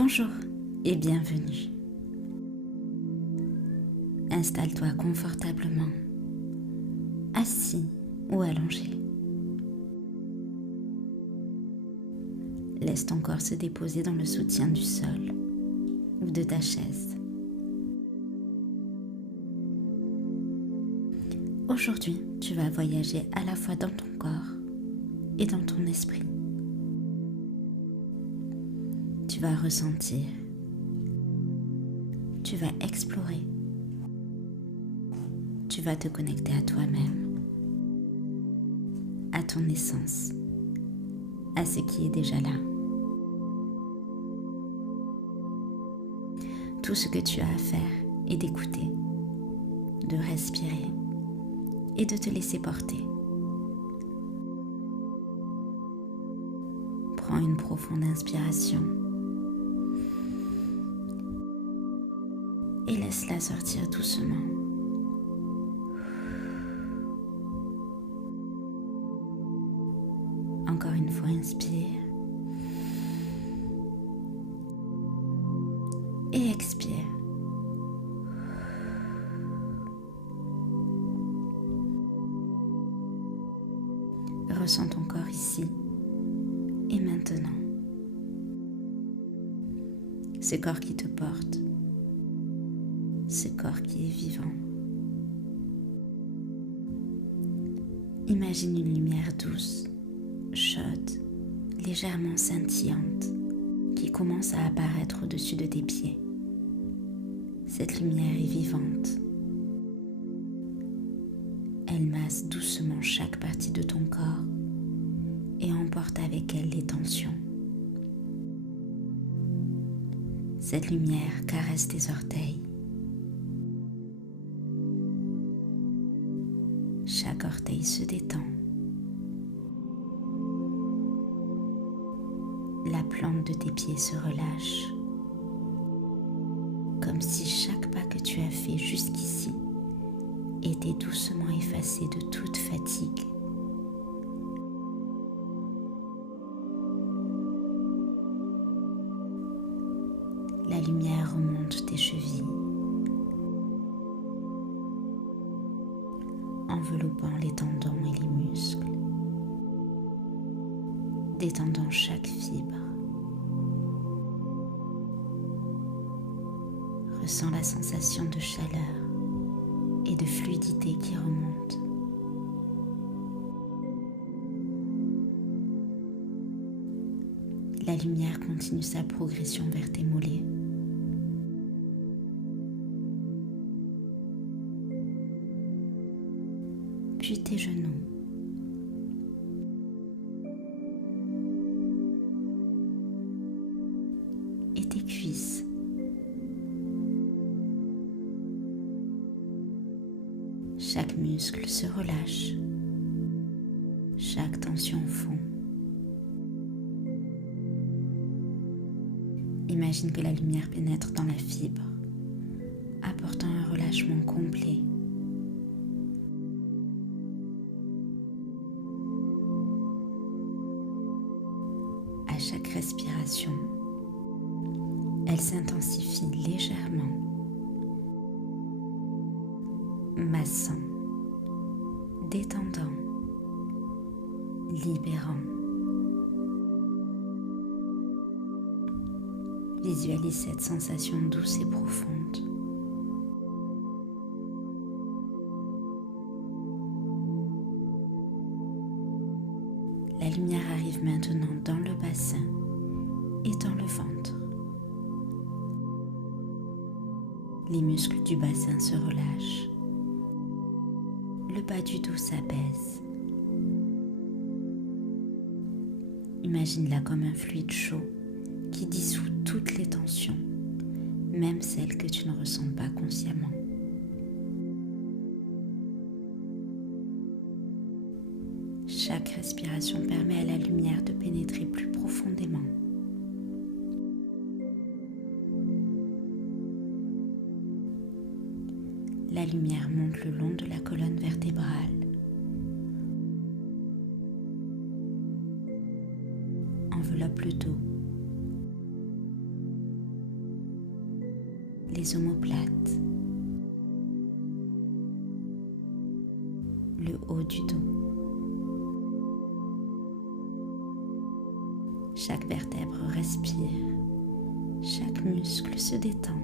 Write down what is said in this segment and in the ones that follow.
Bonjour et bienvenue. Installe-toi confortablement, assis ou allongé. Laisse ton corps se déposer dans le soutien du sol ou de ta chaise. Aujourd'hui, tu vas voyager à la fois dans ton corps et dans ton esprit. Tu vas ressentir, tu vas explorer, tu vas te connecter à toi-même, à ton essence, à ce qui est déjà là. Tout ce que tu as à faire est d'écouter, de respirer et de te laisser porter. Prends une profonde inspiration et laisse-la sortir doucement. Encore une fois, inspire et expire. Ressens ton corps ici et maintenant. Ce corps qui te porte, ce corps qui est vivant. Imagine une lumière douce, chaude, légèrement scintillante, qui commence à apparaître au-dessus de tes pieds. Cette lumière est vivante. Elle masse doucement chaque partie de ton corps et emporte avec elle les tensions. Cette lumière caresse tes orteils. Chaque orteil se détend. La plante de tes pieds se relâche, comme si chaque pas que tu as fait jusqu'ici était doucement effacé de toute fatigue. La lumière remonte tes chevilles, enveloppant les tendons et les muscles, détendant chaque fibre. Ressens la sensation de chaleur et de fluidité qui remonte. La lumière continue sa progression vers tes mollets. Puis tes genoux. Et tes cuisses. Chaque muscle se relâche. Chaque tension fond. Imagine que la lumière pénètre dans la fibre, apportant un relâchement complet. À chaque respiration, elle s'intensifie légèrement, massant, détendant, libérant. Visualise cette sensation douce et profonde. La lumière arrive maintenant dans le bassin et dans le ventre. Les muscles du bassin se relâchent. Le bas du dos s'apaise. Imagine-la comme un fluide chaud qui dissout toutes les tensions, même celles que tu ne ressens pas consciemment. Chaque respiration permet à la lumière de pénétrer plus profondément. La lumière monte le long de la colonne vertébrale. Enveloppe le dos. les omoplates, le haut du dos. Chaque vertèbre respire, chaque muscle se détend.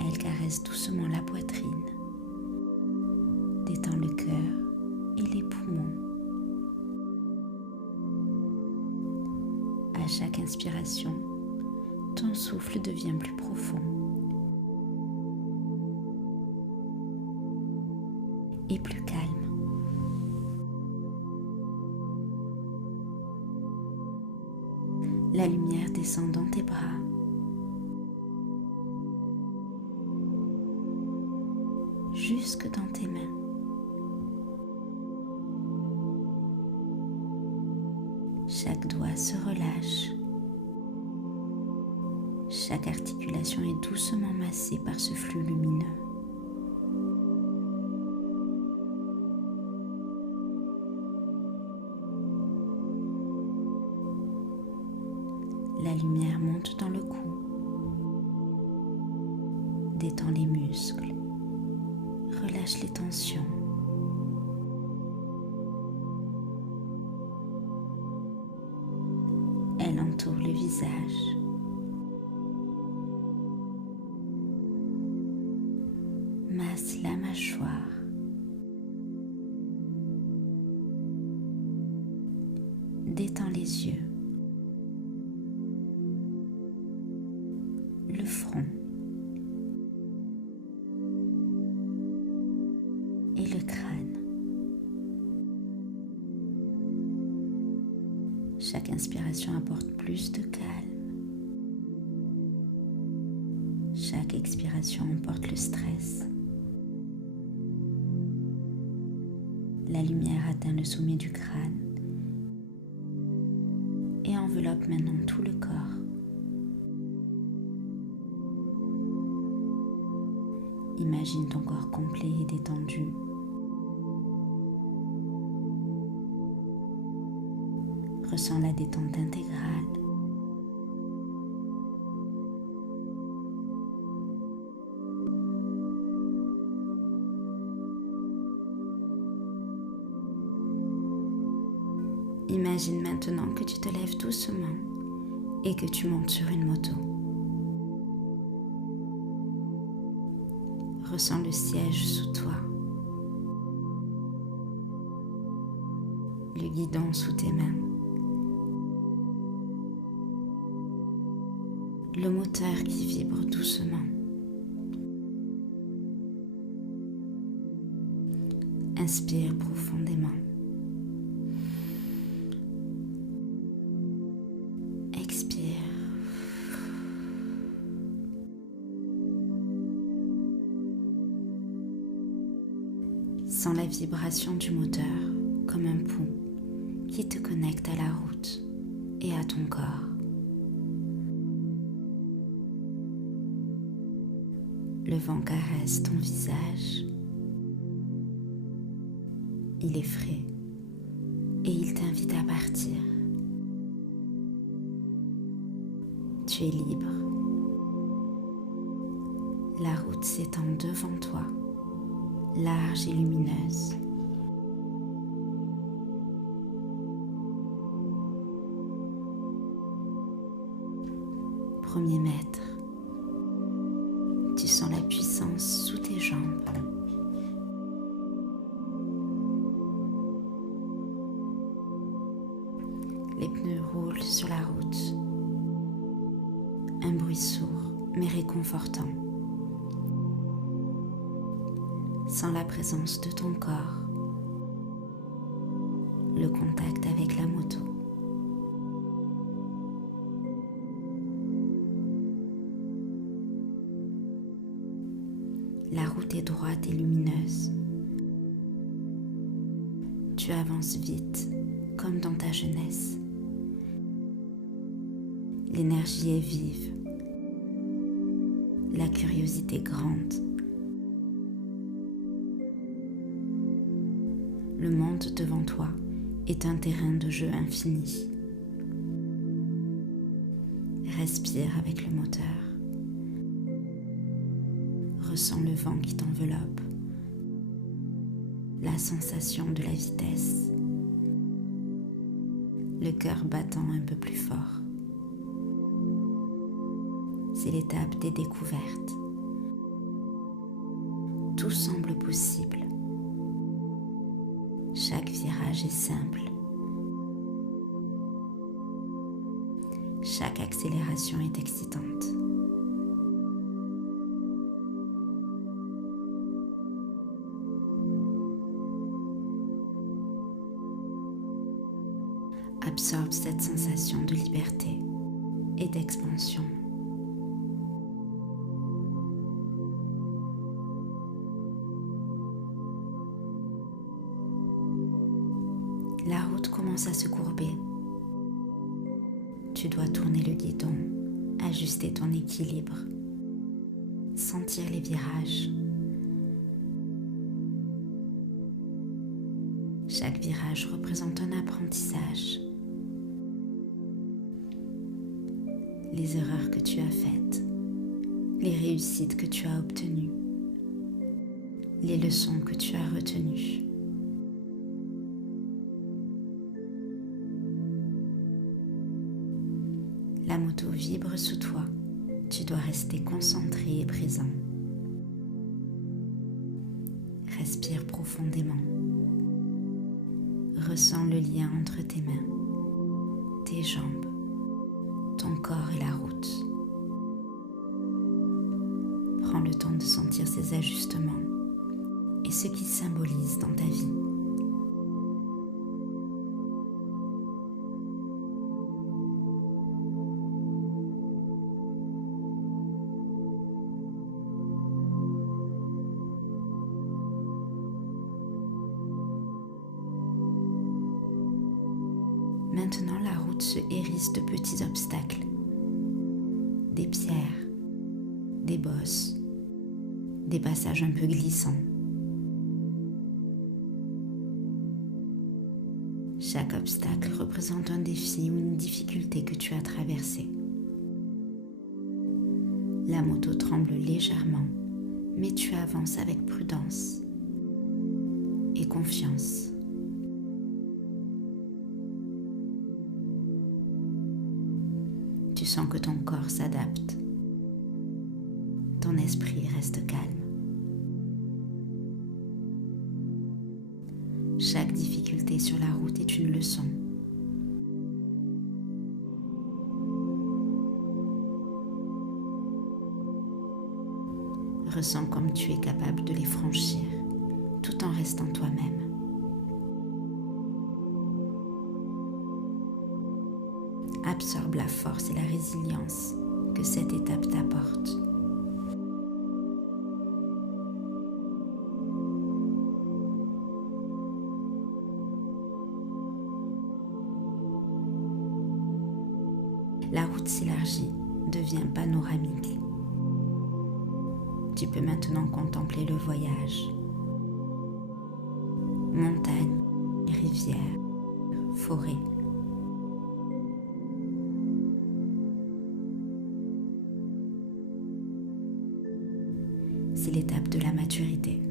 Elle caresse doucement la poitrine, détend le cœur et les poumons. À chaque inspiration, ton souffle devient plus profond et plus calme. La lumière descend dans tes bras. Jusque dans tes mains. Chaque doigt se relâche. Chaque articulation est doucement massée par ce flux lumineux. La lumière monte dans le cou, détend les muscles, relâche les tensions. Elle entoure le visage. Masse la mâchoire. Détend les yeux. Le front et le crâne. Chaque inspiration apporte plus de calme. Chaque expiration emporte le stress. La lumière atteint le sommet du crâne et enveloppe maintenant tout le corps. Imagine ton corps complet et détendu. Ressens la détente intégrale. Imagine maintenant que tu te lèves doucement et que tu montes sur une moto. Ressens le siège sous toi, le guidon sous tes mains, le moteur qui vibre doucement. Inspire profondément. Expire. Sens la vibration du moteur comme un pont qui te connecte à la route et à ton corps. Le vent caresse ton visage. Il est frais et il t'invite à partir. Tu es libre. La route s'étend devant toi, large et lumineuse. Premier mètre. Tu sens la puissance sous tes jambes. Les pneus roulent sur la route. Un bruit sourd mais réconfortant. Sens la présence de ton corps. Le contact avec la moto. La route est droite et lumineuse. Tu avances vite, comme dans ta jeunesse. L'énergie est vive. La curiosité grande. Le monde devant toi est un terrain de jeu infini. Respire avec le moteur. Ressens le vent qui t'enveloppe, la sensation de la vitesse, le cœur battant un peu plus fort. C'est l'étape des découvertes. Tout semble possible. Chaque virage est simple. Chaque accélération est excitante. Absorbe cette sensation de liberté et d'expansion. La route commence à se courber. Tu dois tourner le guidon, ajuster ton équilibre, sentir les virages. Chaque virage représente un apprentissage. Les erreurs que tu as faites, les réussites que tu as obtenues, les leçons que tu as retenues. La moto vibre sous toi. Tu dois rester concentré et présent. Respire profondément. Ressens le lien entre tes mains, tes jambes, ton corps et la route. Prends le temps de sentir ces ajustements et ce qu'ils symbolisent dans ta vie. Maintenant, la route se hérisse de petits obstacles, des pierres, des bosses, des passages un peu glissants. Chaque obstacle représente un défi ou une difficulté que tu as traversé. La moto tremble légèrement, mais tu avances avec prudence et confiance. Tu sens que ton corps s'adapte. Ton esprit reste calme. Chaque difficulté sur la route est une leçon. Ressens comme tu es capable de les franchir, tout en restant toi-même. Absorbe la force et la résilience que cette étape t'apporte. La route s'élargit, devient panoramique. Tu peux maintenant contempler le voyage. Montagnes, rivières, forêts. C'est l'étape de la maturité.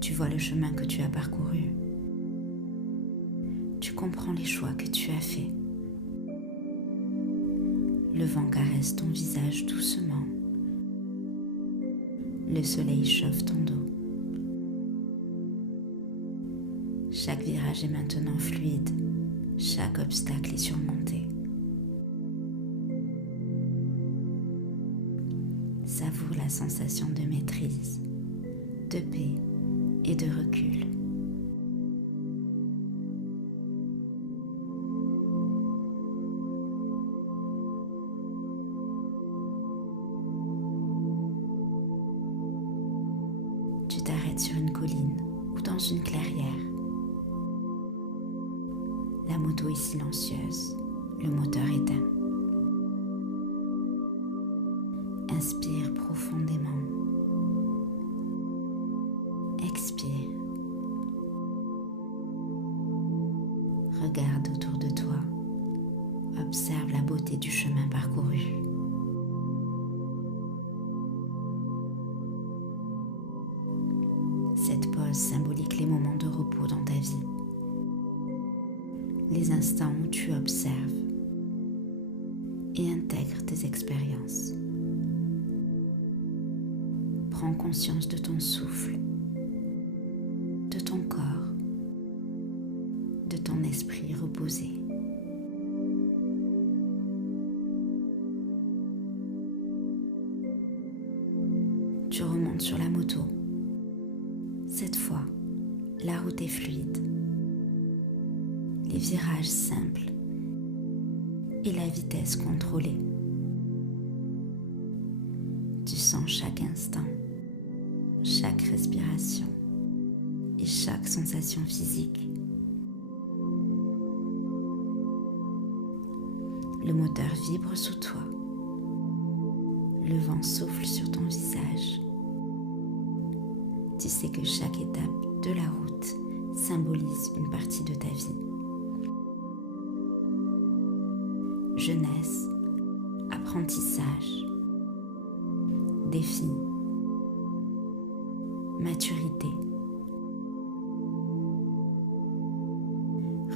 Tu vois le chemin que tu as parcouru. Tu comprends les choix que tu as faits. Le vent caresse ton visage doucement. Le soleil chauffe ton dos. Chaque virage est maintenant fluide. Chaque obstacle est surmonté. Savoure la sensation de maîtrise, de paix et de recul. Tu t'arrêtes sur une colline ou dans une clairière. La moto est silencieuse, le moteur éteint. Inspire profondément. Expire. Regarde autour de toi. Observe la beauté du chemin parcouru. Cette pause symbolique les moments de repos dans ta vie, les instants où tu observes et intègres tes expériences. Prends conscience de ton souffle, de ton corps, de ton esprit reposé. Tu remontes sur la moto. Cette fois, la route est fluide. Les virages simples et la vitesse contrôlée. Tu sens chaque instant, chaque respiration et chaque sensation physique. Le moteur vibre sous toi. Le vent souffle sur ton visage. Tu sais que chaque étape de la route symbolise une partie de ta vie. Jeunesse, apprentissage, défi, maturité.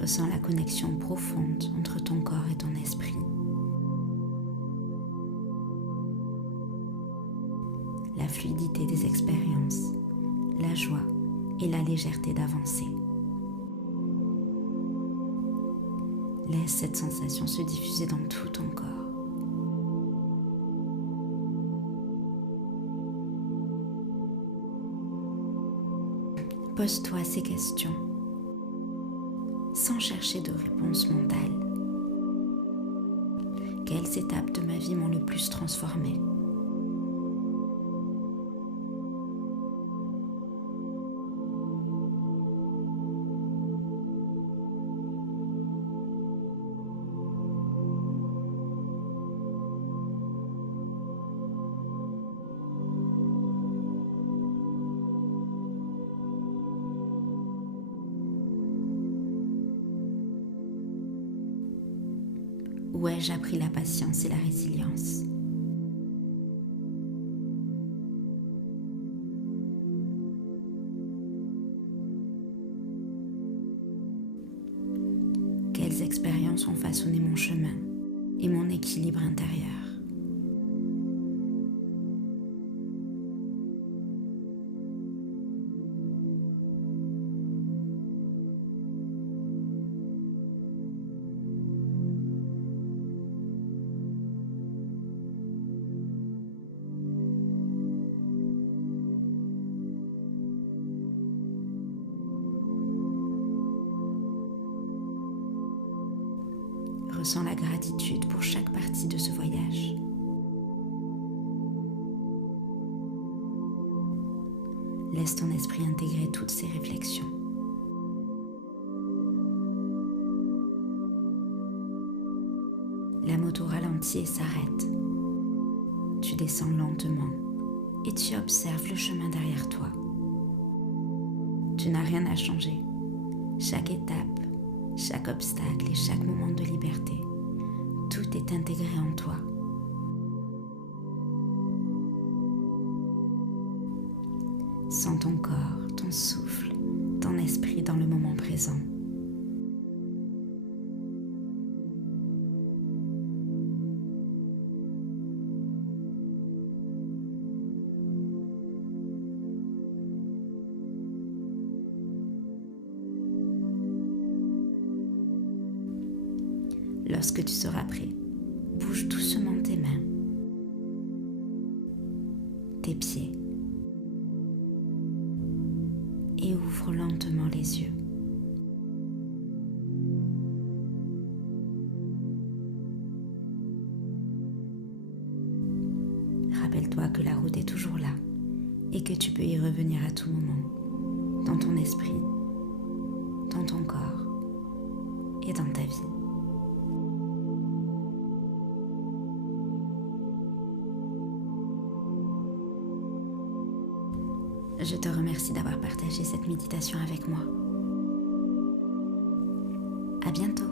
Ressens la connexion profonde entre ton corps et ton esprit. La fluidité des expériences, la joie et la légèreté d'avancer. Laisse cette sensation se diffuser dans tout ton corps. Pose-toi ces questions sans chercher de réponse mentale. Quelles étapes de ma vie m'ont le plus transformée ? Où ai-je appris la patience et la résilience ? Quelles expériences ont façonné mon chemin et mon équilibre intérieur ? Ressens la gratitude pour chaque partie de ce voyage. Laisse ton esprit intégrer toutes ces réflexions. La moto ralentit et s'arrête. Tu descends lentement et tu observes le chemin derrière toi. Tu n'as rien à changer. Chaque étape, chaque obstacle et chaque moment de liberté, tout est intégré en toi. Sens ton corps, ton souffle, ton esprit dans le moment présent. Lorsque tu seras prêt, bouge doucement tes mains, tes pieds et ouvre lentement les yeux. Rappelle-toi que la route est toujours là et que tu peux y revenir à tout moment, dans ton esprit, dans ton corps et dans ta vie. Je te remercie d'avoir partagé cette méditation avec moi. À bientôt.